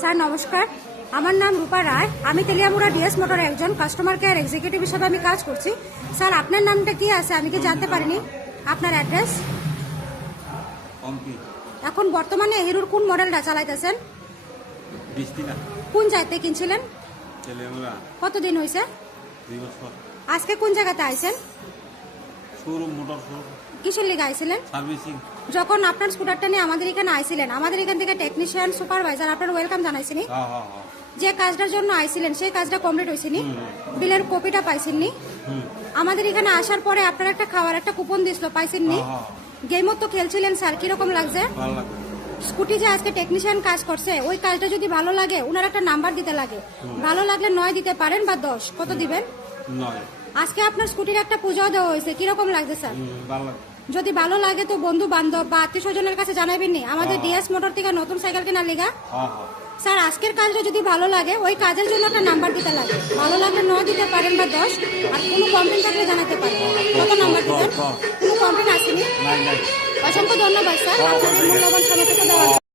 Sir নমস্কার, আমার নাম রূপা রায়। আমি তেলিয়ামুড়া ডিএস মোটরের একজন কাস্টমার কেয়ার এক্সিকিউটিভ হিসেবে আমি কাজ করছি। স্যার আপনার নামটা কি আছে আমি কি জানতে পারিনি? আপনার অ্যাড্রেস? এখন বর্তমানে হিরোর কোন মডেলটা চালাইতেছেন? কোন জায়গাতে কিনছিলেন? কতদিন হয়েছে? আজকে কোন জায়গাতে আইছেন? কিসের লিগে আইছিলেন? যখন আপনার স্কুটারটা নিয়ে আমাদের এখানে আইছিলেন, আমাদের এখান থেকে টেকনিশিয়ান সুপারভাইজার আপনার ওয়েলকাম জানাইছিনি? যে কাজটার জন্য আইছিলেন সেই কাজটা কমপ্লিট হয়েছিনি? বিলের কপিটা পাইছেননি? আমাদের এখানে আসার পরে আপনার একটা খাওয়ার একটা কুপন দিছিল, পাইছেননি? গেমও তো খেলছিলেন স্যার, কিরকম লাগছে? স্কুটি যে আজকে টেকনিশিয়ান কাজ করছে ওই কাজটা যদি ভালো লাগে ওনার একটা নাম্বার দিতে লাগে। ভালো লাগলে 9 দিতে পারেন বা 10, কত দিবেন? 9। আজকে আপনার স্কুটির একটা পূজাও দেওয়া হয়েছে, কিরকম লাগছে স্যার? যদি ভালো লাগে তো বন্ধু বান্ধব বা আত্মীয় স্বজনের কাছে জানাবেননি আমাদের ডিএস মোটর থেকে নতুন সাইকেল কেনার লিগা। স্যার আজকের কাজটা যদি ভালো লাগে ওই কাজের জন্য একটা নাম্বার দিতে লাগে। ভালো লাগলে 9 দিতে পারেন বা 10, আর কোনো কমপ্লেন থাকলে জানাতে পারেন। কত নাম্বার দিবেন? কোনো কমপ্লেন আসেনি? অসংখ্য ধন্যবাদ স্যার আপনাদের মূল্যবান সময় থেকে দেওয়ার জন্য।